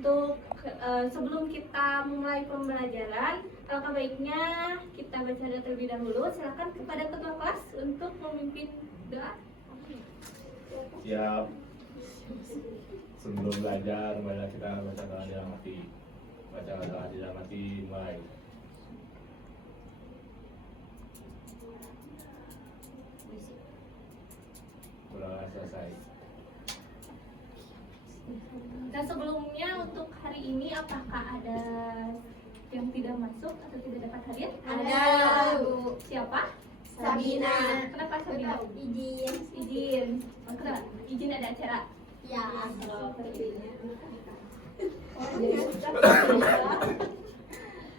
untuk sebelum kita mulai pembelajaran, alangkah baiknya kita baca doa terlebih dahulu. Silakan kepada ketua kelas untuk memimpin doa. Siap. Sebelum belajar, mari kita baca doa diamati. Baca doa diamati, mulai. Udah selesai. Dan sebelumnya untuk hari ini apakah ada yang tidak masuk atau tidak dapat hadir? Ada, Bu. Siapa? Sabina. Kenapa Sabina? Izin. Oh, kenapa? Izin ada acara. Ya.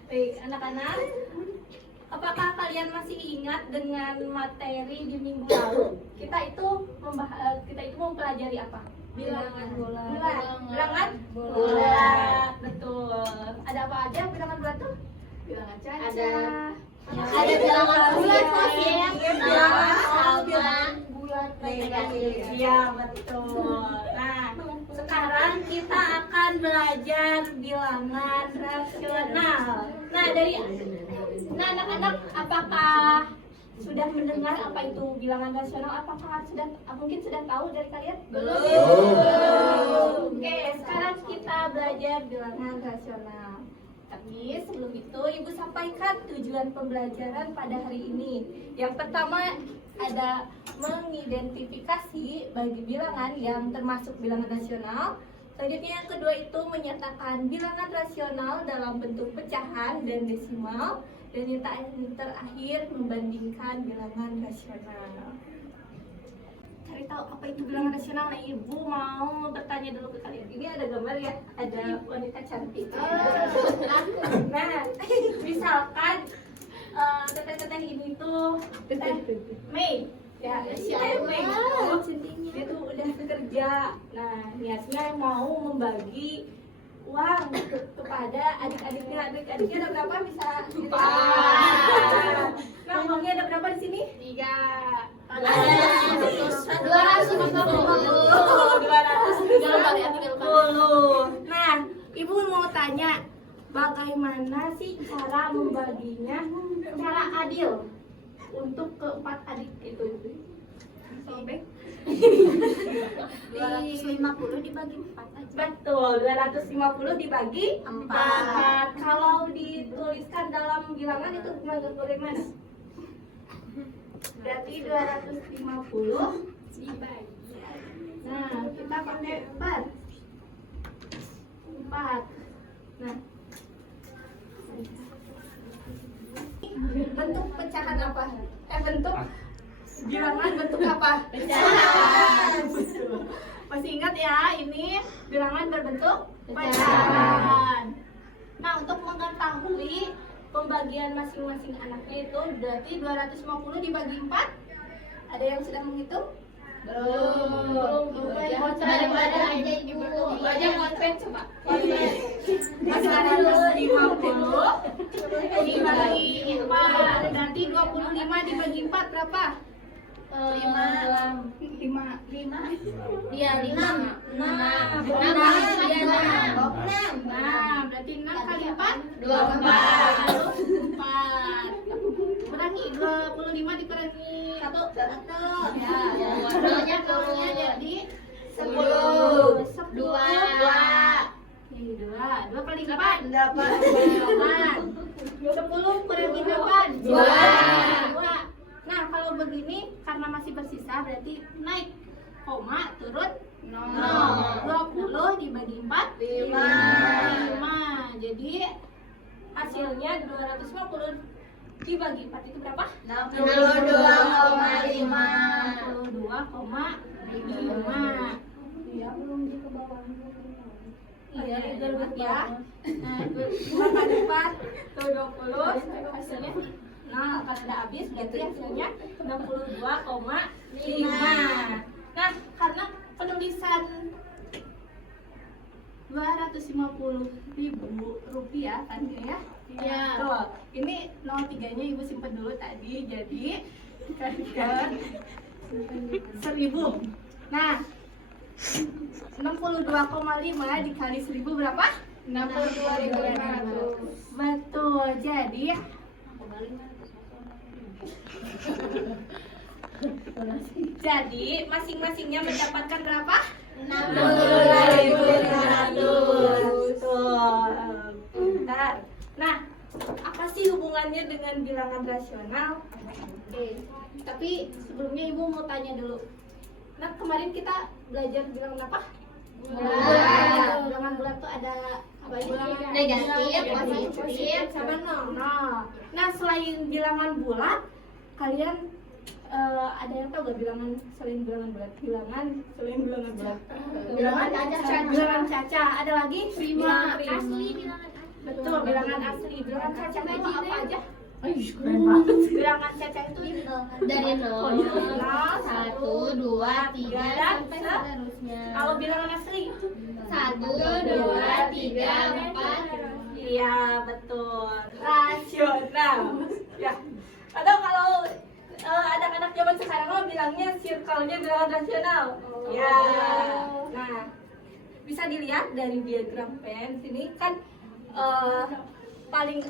Baik, anak-anak, apakah kalian masih ingat dengan materi di minggu lalu? Kita itu mempelajari apa? Bilangan bulat. Bilangan Bulat. bulat. Betul. Ada apa aja bilangan bulat tuh? Bilangan Ada bilangan bulat positif, bilangan bilangan bulat negatif. Iya, betul. Nah, sekarang kita akan belajar bilangan rasional. Nah, anak-anak, apakah sudah mendengar apa itu bilangan rasional? Apakah mungkin sudah tahu dari kalian? Belum. Oke, sekarang kita belajar bilangan rasional. Tapi sebelum itu, Ibu sampaikan tujuan pembelajaran pada hari ini. Yang pertama ada mengidentifikasi bagi bilangan yang termasuk bilangan rasional. Selanjutnya yang kedua itu menyatakan bilangan rasional dalam bentuk pecahan dan desimal. Dan yang terakhir membandingkan bilangan rasional. Cari tahu apa itu bilangan rasional. Nah, Ibu mau bertanya dulu ke kalian. Ini ada gambar ya, ada wanita cantik. Nah, misalkan teteh-teteh ini tuh Mei, ya, Mei dia tuh udah bekerja. Nah, niatnya mau membagi uang kepada adik-adiknya. Adik-adiknya ada berapa, bisa? Nah, uangnya ada berapa di sini? 3. Ada 230. Nah, Ibu mau tanya, bagaimana sih cara membaginya secara adil untuk keempat adik itu? Sobek. 250 dibagi 4 aja. Betul, 250 dibagi 4. Kalau dituliskan dalam bilangan itu bagaimana? Berarti 250 dibagi. Nah, kita pakai 4. Nah, bentuk pecahan apa? Bentuk bilangan bentuk apa? Pecahan. Masih ingat ya, ini bilangan berbentuk pecahan. Nah, untuk mengetahui pembagian masing-masing anaknya itu berarti 250 dibagi 4. Ada yang sudah menghitung? Belum. Ibu aja ngonten coba. 250 dibagi 4. Berarti 25 dibagi 4 berapa? 5. Iya, 6. Berarti 6 kali 4? 24. Kurangi 25 dikurangi 1. Ya. Totalnya jadi 10. 2 kali 4? 8. 10 kurangi 8? 2. Nah, kalau begini karena masih bersisa berarti naik koma turun 0. 20 dibagi 4? 5. Jadi hasilnya 250 dibagi 4 itu berapa? 62,5. 62,5. Iya, belum di ke bawah. Iya, digelut ya. Nah, 5 kali 4 tuh 20, hasilnya nah akan ada habis, berarti hasilnya 62,5. Nah, karena penulisan 250.000 rupiah kan ya? Iya. Tuh, ini 03-nya Ibu simpen dulu tadi, jadi kalikan 1000. Nah, 62,5 dikali 1000 berapa? 62.500. Betul. Jadi masing-masingnya mendapatkan berapa? 62.500. Betul. Bentar. Nah, apa sih hubungannya dengan bilangan rasional? Oke. Tapi sebelumnya Ibu mau tanya dulu. Nah, kemarin kita belajar bilangan apa? Bulat. Bilangan bulat tuh ada apa aja? Negatif, positif, sama nol. Nah, selain bilangan bulat, kalian ada yang tahu gak bilangan selain bilangan bulat? Bilangan selain bilangan bulat. Bilangan caca. Bilangan caca. Ada lagi? Prima. Bilangan Asli bilangan asli. Betul, bilangan asli. Bilangan caca itu apa aja? Keren banget. Bilangan caca itu Dari 0, 1, 2, 3 dan sampai seterusnya. kalau bilangan asli? 1, 2, 3, 4. Iya, betul. Rasional. Ya. Atau kalau anak-anak zaman sekarang mah bilangnya circle-nya bilangan rasional. Ya. Nah, bisa dilihat dari diagram pen sini kan paling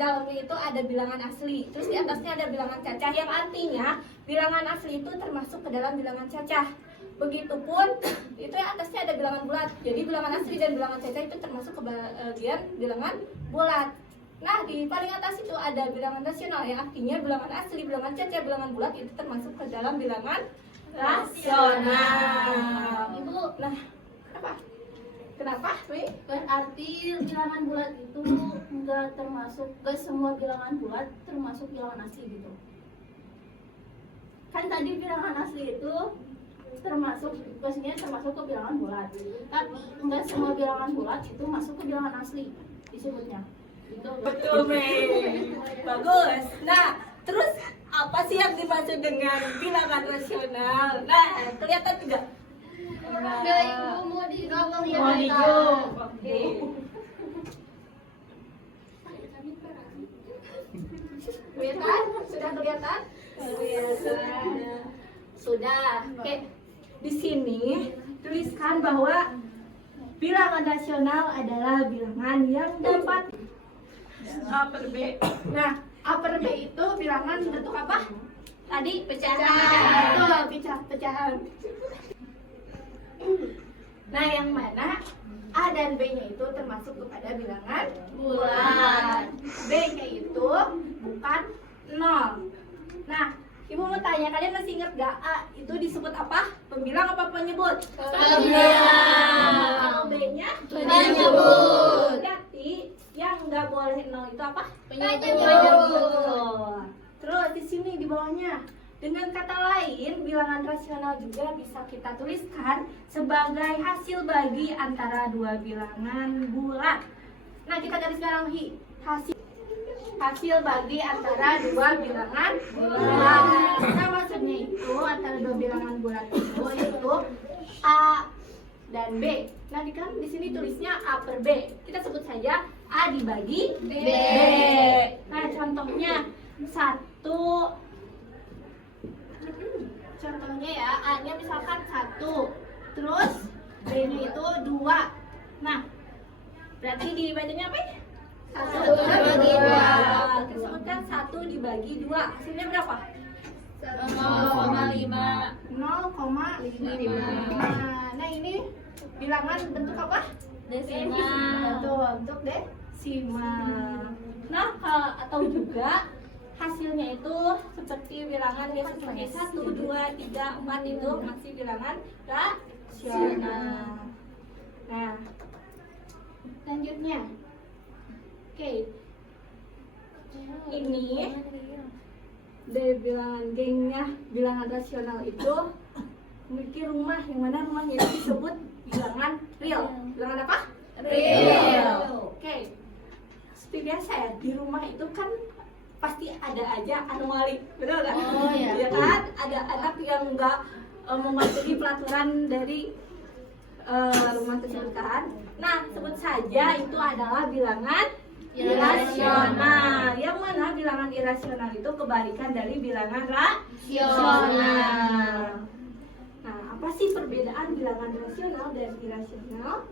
dalamnya itu ada bilangan asli, terus di atasnya ada bilangan cacah, yang artinya bilangan asli itu termasuk ke dalam bilangan cacah. Begitupun itu yang atasnya ada bilangan bulat, jadi bilangan asli dan bilangan cacah itu termasuk ke bagian bilangan bulat. Nah, di paling atas itu ada bilangan rasional, yang artinya bilangan asli, bilangan cacah, bilangan bulat itu termasuk ke dalam bilangan rasional. Ibu, Nah, apa? Kenapa, Wi? Berarti bilangan bulat itu enggak termasuk ke semua bilangan bulat, termasuk bilangan asli gitu. Kan tadi bilangan asli itu maksudnya termasuk ke bilangan bulat. Tapi enggak semua bilangan bulat itu masuk ke bilangan asli disebutnya. Gitu. Betul, Mei. Bagus. Nah, terus apa sih yang dimaksud dengan bilangan rasional? Nah, kelihatan tidak? enggak Ibu mau di Mau di zoom. Oke. Kelihatan? Sudah kelihatan? Sudah. Oke. Di sini tuliskan bahwa bilangan rasional adalah bilangan yang dapat A per B. Nah, A per B itu bilangan bentuk apa? Tadi pecahan. Betul, pecahan. Nah, yang mana A dan B-nya itu termasuk kepada bilangan bulat. B-nya itu bukan 0. Nah, Ibu mau tanya, kalian masih ingat gak A itu disebut apa? Pembilang apa penyebut? Pembilang. Kalau B-nya? Penyebut. Berarti yang nggak boleh 0 itu apa? Penyebut. Terus di sini di bawahnya, dengan kata lain, bilangan rasional juga bisa kita tuliskan sebagai hasil bagi antara dua bilangan bulat. Nah, kita garis bawahi hasil bagi antara dua bilangan bulat. Nah, maksudnya itu antara dua bilangan bulat itu yaitu A dan B. Nah, di sini tulisnya A per B. Kita sebut saja A dibagi B. Nah, contohnya contohnya ya, A-nya misalkan 1, terus B-nya itu 2. Nah, berarti dibacanya apa ya? 1 dibagi 2. Kita sebutkan 1 dibagi 2. Hasilnya berapa? 0,5. 0,5. Nah, ini bilangan bentuk apa? Desimal. Betul, bentuk desimal. Nah, atau juga hasilnya itu seperti bilangan yang seperti 1, 2, 3, 4 itu masih bilangan rasional. Nah, selanjutnya. Oke. Ini dari bilangan gengnya, bilangan rasional itu memiliki rumah, yang mana rumahnya itu disebut bilangan real. Bilangan apa? Real. Oke. Seperti biasa ya, di rumah itu kan pasti ada aja anomali, betul kan? Oh, iya. Ya kan? Ada anak yang enggak mematuhi peraturan dari rumah tersebut kan? Nah, sebut saja itu adalah bilangan irasional. Yang mana bilangan irasional itu kebalikan dari bilangan rasional. Nah, apa sih perbedaan bilangan rasional dan irasional?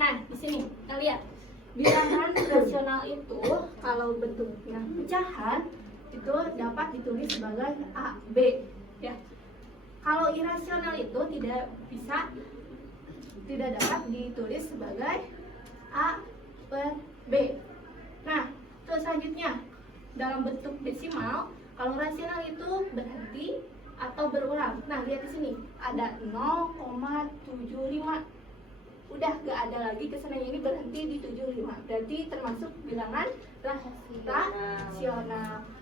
Nah, di sini kita lihat bilangan rasional itu kalau bentuknya pecahan itu dapat ditulis sebagai A, B, ya. Kalau irasional itu tidak dapat ditulis sebagai A per B. Nah, terus selanjutnya dalam bentuk desimal, kalau rasional itu berhenti atau berulang. Nah, lihat di sini ada 0,75. Udah gak ada lagi kesananya, ini berhenti di 75. Berarti termasuk bilangan rasional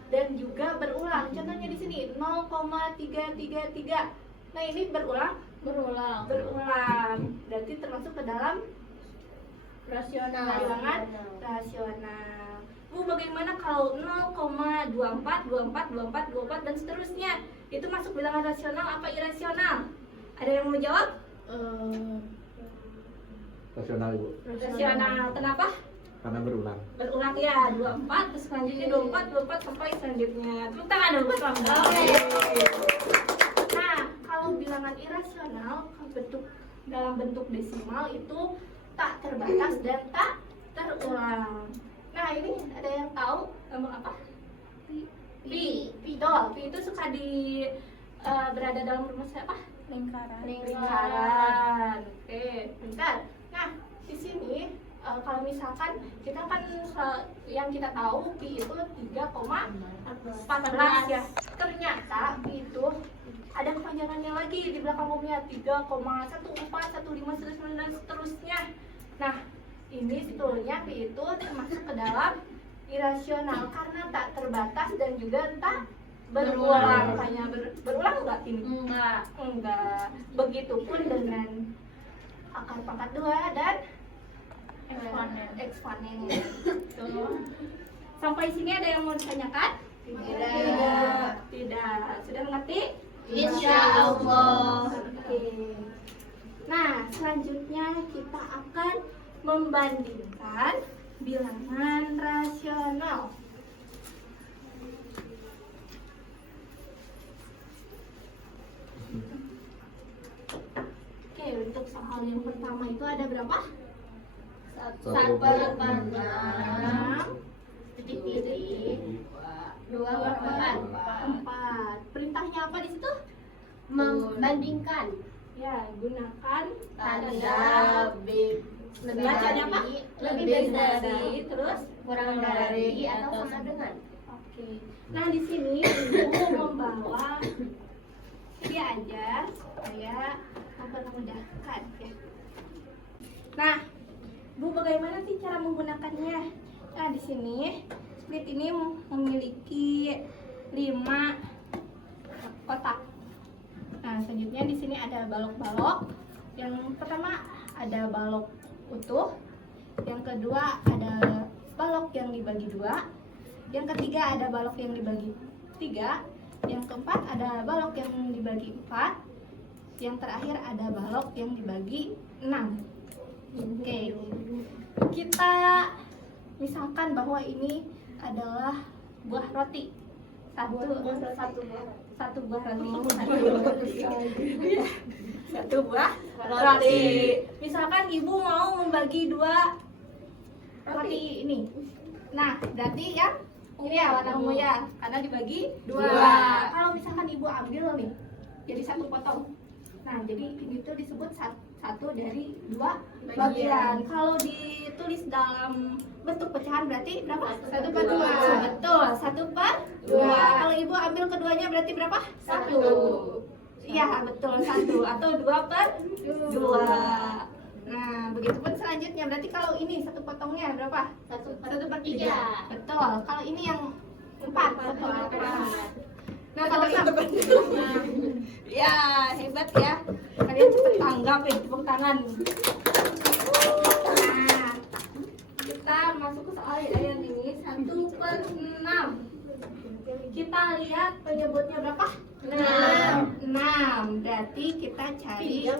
dan juga berulang. Contohnya di sini 0,333. Nah, ini berulang. Berarti termasuk ke dalam bilangan rasional. Bu, bagaimana kalau 0,24 dan seterusnya? Itu masuk bilangan rasional apa irasional? Ada yang mau jawab? Rasional, Ibu. Rasional. Kenapa? Karena berulang. Berulang ya, 24 terus selanjutnya 24 sampai selanjutnya. Tepuk tangan dulu buat Lambda. Nah, kalau bilangan irasional dalam bentuk desimal itu tak terbatas dan tak terulang. Nah, ini ada yang tahu lambang apa? Pi. Betul. Pi itu suka berada dalam rumus apa? Lingkaran. Oke, bentar. Nah, di sini kalau misalkan kita kan yang kita tahu Pi itu 3,14 ya. Ternyata Pi itu ada kepanjangannya lagi di belakang umumnya 3,1415 dan seterusnya. Nah, ini sebetulnya Pi itu termasuk ke dalam irasional karena tak terbatas dan juga tak berulang. Makanya berulang enggak ini? Enggak. Begitupun dengan akar pangkat 2 dan eksponen. Sampai sini ada yang mau ditanyakan? Tidak. Sudah mengerti? Insyaallah. Oke. Nah, selanjutnya kita akan membandingkan bilangan rasional. Oke, untuk soal yang pertama itu ada berapa? 1/6 titik 2/4. Perintahnya apa di situ? membandingkan Ya, gunakan tanda bacanya apa? lebih dari, terus kurang dari atau sama dengan. Oke. Nah, di sini Ibu membawa ini aja supaya memudahkan ya. Nah, Bu, bagaimana sih cara menggunakannya? Nah, di sini split ini memiliki 5 kotak. Nah, selanjutnya di sini ada balok-balok. Yang pertama ada balok utuh. Yang kedua ada balok yang dibagi 2. Yang ketiga ada balok yang dibagi 3. Yang keempat ada balok yang dibagi 4. Yang terakhir ada balok yang dibagi 6. Oke. Kita misalkan bahwa ini adalah buah roti. Satu buah roti. Satu buah roti. Misalkan ibu mau membagi 2 roti ini. Nah, berarti ya ini ya warna ungu ya, karena dibagi 2. Kalau misalkan ibu ambil nih, jadi 1 potong. Nah, jadi ini tuh disebut 1 dari 2 bagian. Kalau ditulis dalam bentuk pecahan berarti berapa? 1/2. Betul, 1/2. Kalau ibu ambil keduanya berarti berapa? 1. Iya, betul, 1 atau 2/2. Nah, begitupun selanjutnya. Berarti kalau ini 1 potongnya berapa? 1/3. Betul. Kalau ini yang 4, betul. 4. Nah, kalau ya, hebat ya. Kalian cepet tanggap ya, tepuk tangan. Nah, kita masuk ke soal yang ini 1/6. Kita lihat penyebutnya berapa? 6. Berarti kita cari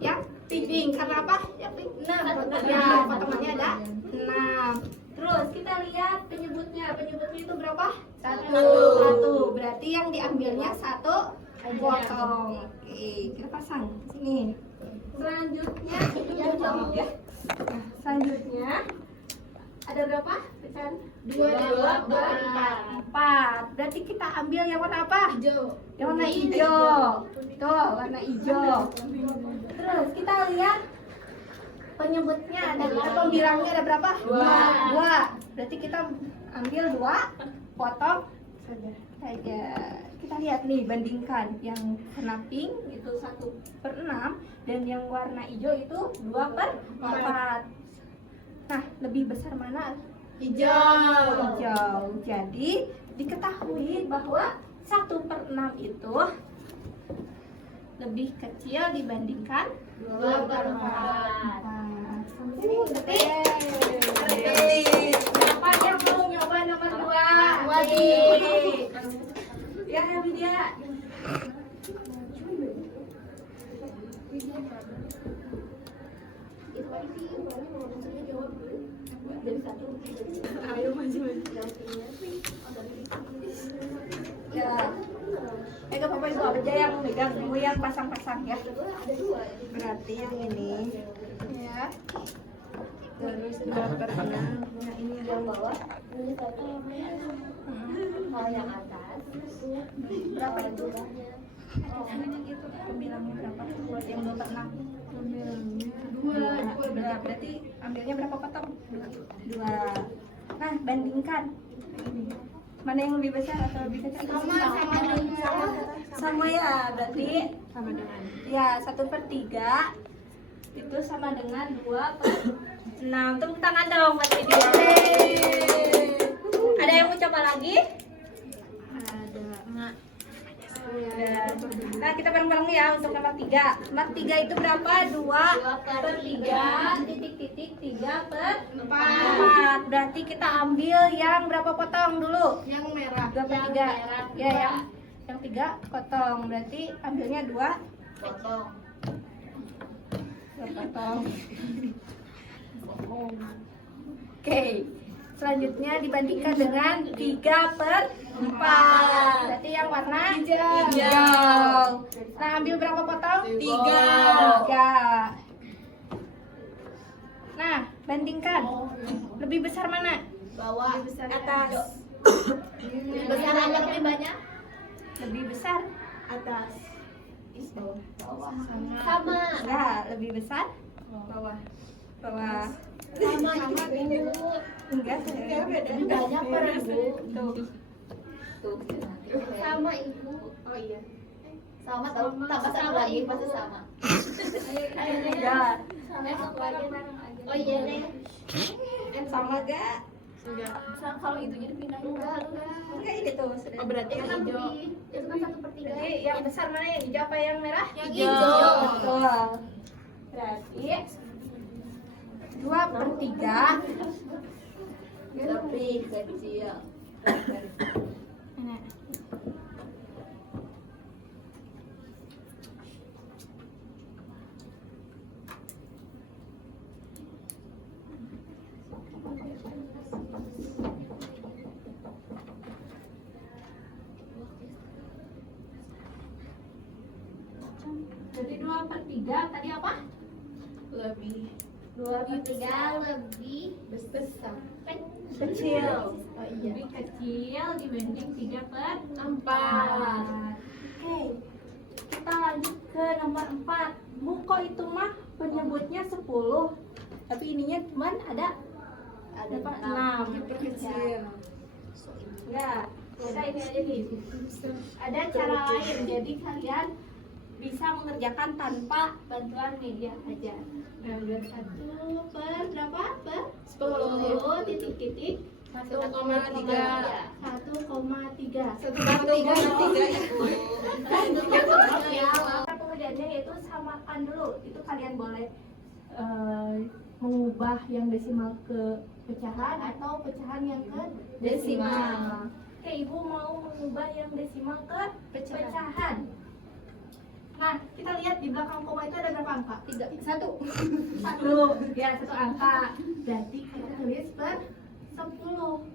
yang pimping. Karena apa? Yang 6. Ya, potongannya ada 6. Terus kita lihat penyebutnya. Penyebutnya itu berapa? 1. Berarti berarti yang diambilnya satu potong. Oke, kita pasang sini. Selanjutnya ya. Selanjutnya ada berapa pecahan? Dua, Empat. Berarti kita ambil yang warna apa? Hijau. Yang warna hijau. Tuh, warna hijau. Terus kita lihat penyebutnya ada pembilangnya ada berapa? Dua. Berarti kita ambil 2, potong saja. Kita lihat nih, bandingkan yang warna pink itu 1/6 dan yang warna hijau itu 2/4. Nah, lebih besar mana? Hijau. Jadi diketahui bahwa 1/6 itu lebih kecil dibandingkan 2/4. Sampai sini ngerti? Siapa yang mau nyoba nomor 2? Wadi. Ya, Widya. Ya. Gak apa-apa Ibu aja yang megang, Ibu yang pasang-pasang ya. Berarti yang ini ya. Terus 2/6. Nah, ini yang bawah. Kalau yang atas Berapa itu? Pembilangnya berapa? Buat yang 2/6. Dua. Berarti ambilnya berapa potong? 2. Nah, bandingkan. Mana yang lebih besar atau lebih kecil? Sama ya, berarti sama dengan ya 1/3 itu sama dengan 2/6. Tepuk tangan dong buat Widya. Ada yang mau coba lagi? Nah, kita bareng-bareng ya untuk nomor 3. Nomor 3 itu berapa? 2/3 titik-titik 3/4. Berarti kita ambil yang berapa potong dulu? Yang merah. 2/3. Ya, yang 3 potong. Berarti ambilnya 2 potong. potong. Oke. Selanjutnya dibandingkan dengan 3/4. Berarti yang warna hijau. Nah, ambil berapa potong? 3. Nah, bandingkan. Lebih besar mana? Bawah. Atas. Besar apa lebih banyak? Lebih besar. Atas. Sama. Enggak, lebih besar. Bawah. Sama ibu. Enggak. Lebih banyak per ibu. Tuh. Sama ibu. Oh iya. Sama tahu tambah satu lagi pasti sama. Enggak. Oh iya deh. Sama enggak? Kalau itunya dipindahin. Enggak ini tuh. Oh, berarti Itu yang kan hijau. lebih. Itu kan 1/3. Jadi yang besar mana, yang hijau apa yang merah? Yang Hijau. hijau. Betul. Berarti 2/3. Lebih kecil. Nah. Jadi 2/3 tadi apa? Lebih 2/3 lebih besar. kecil. Oh iya. Lebih kecil dibanding 3/4. Oke. Kita lanjut ke nomor 4. Buko itu mah penyebutnya 10. Tapi ininya cuman ada berapa? 6. kecil. Ya, udah ini aja nih. Ada cara lain, jadi kalian bisa mengerjakan tanpa bantuan media aja. Ambil 1 per berapa? Per 10 titik-titik 1,3. 1,3. 1,3 ibu. Kemudiannya yaitu samakan dulu. Itu kalian boleh mengubah yang desimal ke pecahan atau pecahan yang ke desimal. Oke, Ibu mau mengubah yang desimal ke pecahan. Nah, kita lihat di belakang koma itu ada berapa angka? 1. Ya, 1 angka. Berarti kita tulis per 10.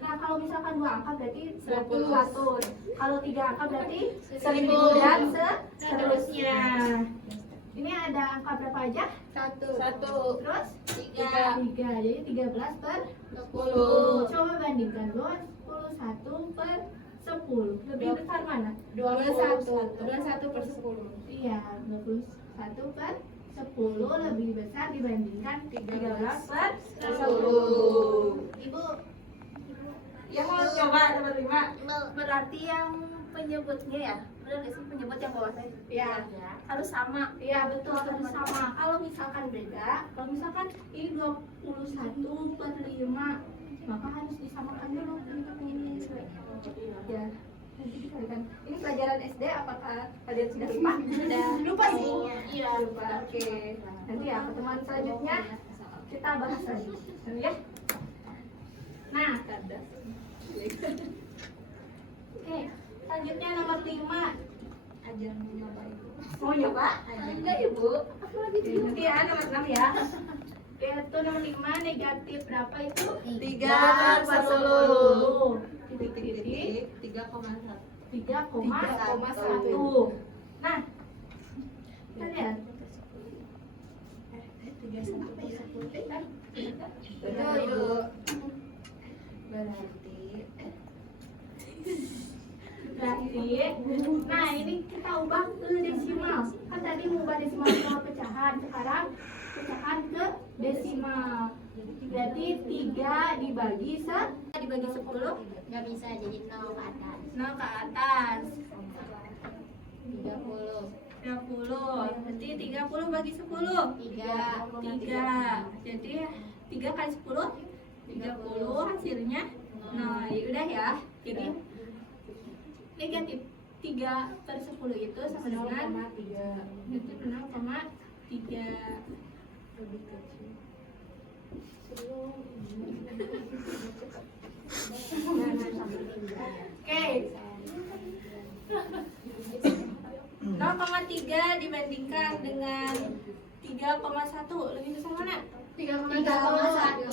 Nah, Nah, kalau misalkan 2 angka berarti 10. 100. Kalau 3 angka berarti 1000 dan seterusnya. Ini ada angka berapa aja? 1. Terus 3. 3. Jadi 13 per 10. Coba bandingkan 21 per 10. Lebih besar mana? 21 per 10. Iya, 21 per 10 lebih besar dibandingkan 13 per 10. Ibu, Yang mau coba nomor 5? Berarti yang penyebutnya ya, benar nggak sih penyebut yang bawahnya? Iya. Harus sama. Iya, betul, harus sama. Kalau misalkan beda, kalau misalkan ini 21 per 5, maka harus disamakan dulu untuk ini. Ya. Nanti dikalikan. Ini pelajaran SD, apakah kalian sudah lupa? Sudah lupa sih. Iya. Lupa. Oke. Nanti ya pertemuan selanjutnya kita bahas lagi. Ya. Nah, oke, selanjutnya nomor 5. aja mau nyoba itu. Mau nyoba? Enggak, Ibu. Nanti ya nomor 6 ya. Yaitu nomor 5, negatif berapa itu? 3 per 10. 10. Titik 3,1. 3,1. Nah, kita lihat. 31 per 10. Betul, Ibu. Berarti, nah ini kita ubah ke desimal. Kan tadi mengubah desimal ke pecahan, sekarang pecahan ke desimal. Berarti 3 dibagi 10, Nggak bisa jadi 0 ke atas. 0 ke atas. 30. 30. Berarti 30 bagi 10. 3. Jadi 3 kali 10 30 hasilnya. Nah, ya udah ya. Jadi negatif 3 per 10 itu sama dengan 0,3. Oke. 0,3 dibandingkan dengan 3,1 lebih besar mana? 3,1.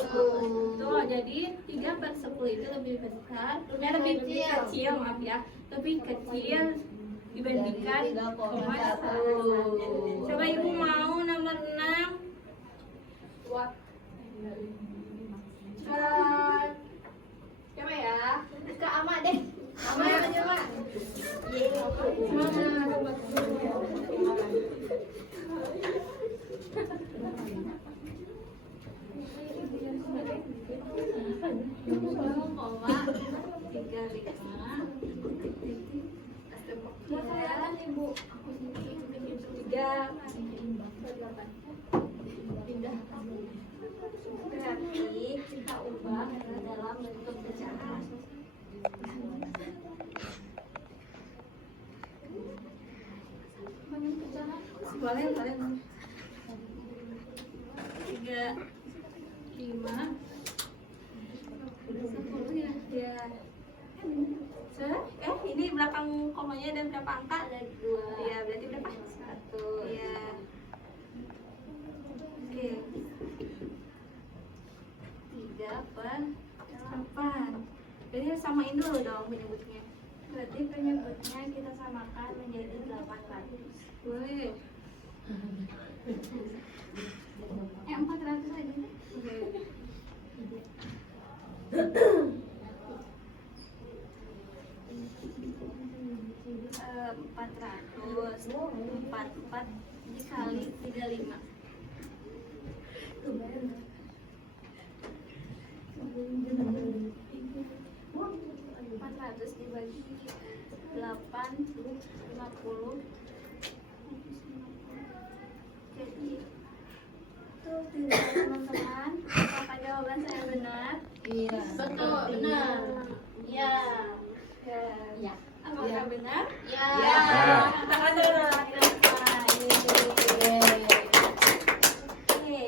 Tuh, jadi 3 per 10 itu lebih besar, lebih kecil, maaf ya, lebih kecil dibandingkan 3,1. Coba Ibu mau nomor 6. Coba ya, ke Ama deh. Ama coba. Berarti kita ubah dalam bentuk pecahan. Boleh. 3, 5, 10 ya. Ya. Ini belakang komanya ada berapa angka? Ada 2. Iya, berarti berapa? 1. Iya. Oke. 3 per 8. Jadi samain dulu dong penyebutnya. Berarti penyebutnya kita samakan menjadi 800. Boleh. 400 aja deh. Empat dikali 35. 400 dibagi 8, 50. Jadi itu tidak teman-teman. Apakah jawaban saya benar? Iya. Betul, benar. Ya. Iya. Apakah benar? Ya. Tangan dulu. Oke,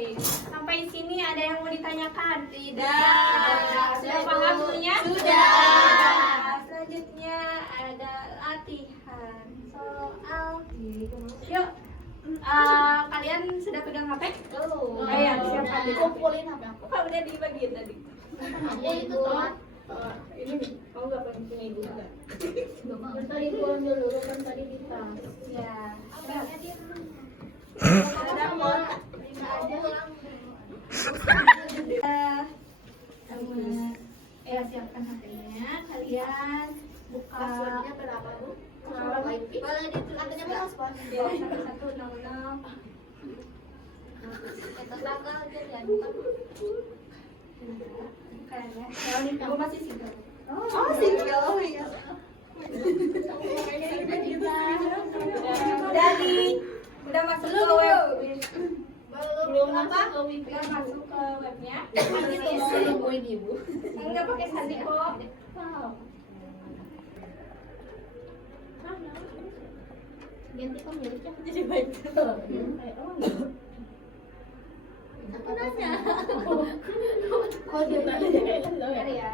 sampai sini ada yang mau ditanyakan? Tidak. Sudah paham dulunya? Sudah. Selanjutnya ada latihan soal. Yuk, kalian sudah pegang HP? Tuh. Ayo, siapkan dulu. Kumpulin HP aku. Kok udah dibagiin tadi? Ya itu toh. Ini nih, mau nggak pengen punya ibu juga? Kan tadi gua ambil dulu kan tadi di tas. Ya. Apanya dia? Ada mau? Bisa aja. Siapkan HP-nya, kalian buka Passwordnya berapa, Bu? Boleh ditulisnya password. 1100. Itu tanggal aja ya, bukan. Bukan ya. Kalau nih kamu masih single. Oh, single. Oh iya. Udah masuk ke web. Belum apa? Udah masuk ke webnya. Nungguin ibu. Enggak pakai sandi kok. Ganti pemiliknya. Jadi baik. Aku nanya. Kode Bentar ya.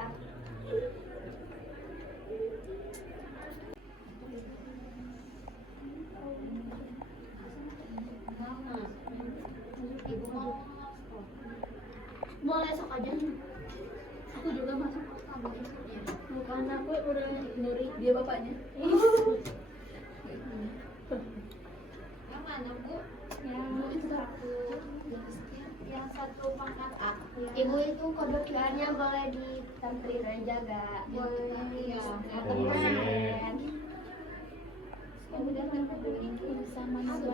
Ibu mau boleh sok aja. Aku juga masuk. Bukan aku udah Nuri, dia bapaknya. yang mana, Bu? Yang itu aku. Yang satu pangkat aku. Ibu itu kode QR-nya boleh ditampilin aja gak? Boleh ya. Boleh. Kemudian kan ini bisa masuk.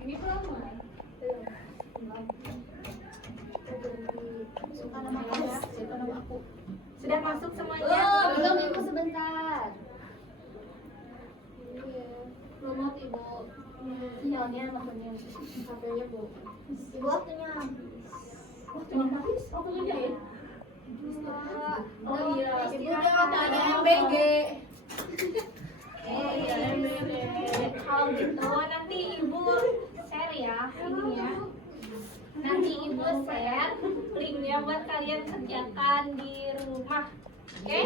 Ini belum. Suka nama aku ya, suka nama aku. Sudah masuk semuanya? Belum ibu sebentar. Belum ibu. Sinyalnya maksudnya HP-nya bu. Ibu waktunya. Waktunya habis, waktunya dia ya. Oh iya, ibu Tanya MBG. Oh iya, MBG. Kalau gitu nanti ibu share ya ini ya. Nanti ibu share linknya buat kalian kerjakan di rumah. Oke?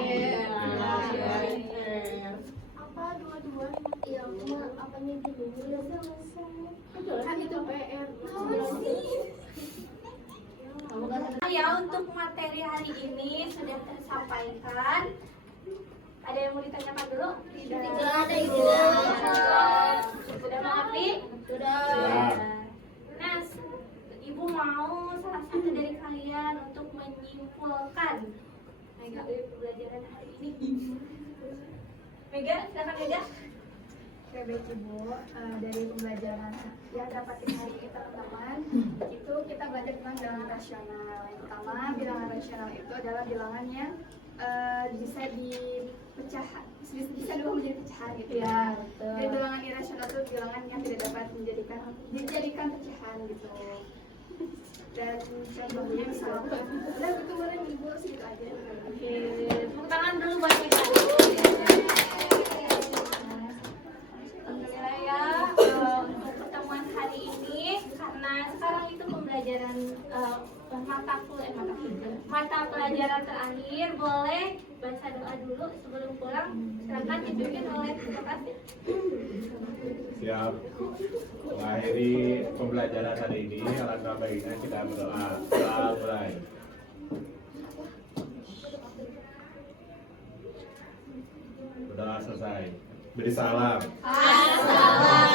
Apa dua-dua? Iya, aku mah apanya dulu udah selesai. Kan itu PR. Ya, untuk materi hari ini sudah tersampaikan. Ada yang mau ditanyakan dulu? Tidak ada, Ibu. Sudah mengerti? Siap. Nah, ibu mau salah satu dari kalian untuk menyimpulkan Mega dari pembelajaran hari ini. Mega, silakan Mega. Oke, baik Ibu. Dari pembelajaran yang dapatin hari ini teman-teman, itu kita belajar tentang bilangan rasional. Yang pertama, bilangan rasional itu adalah bilangan yang bisa dipecah, bisa diubah menjadi pecahan gitu ya. Dan bilangan irasional itu bilangan yang tidak dapat dijadikan pecahan gitu. Dan contohnya misalnya, udah itu kemarin Ibu segitu aja. Oke, tepuk tangan dulu buat Mega. Alhamdulillah ya, untuk pertemuan hari ini karena sekarang itu pembelajaran mata pelajaran terakhir, boleh baca doa dulu sebelum pulang. Silakan dipimpin oleh terima kasih. Siap. Mengakhiri pembelajaran hari ini, alangkah baiknya kita berdoa. Doa mulai. Berdoa selesai. Beri salam. Assalamualaikum.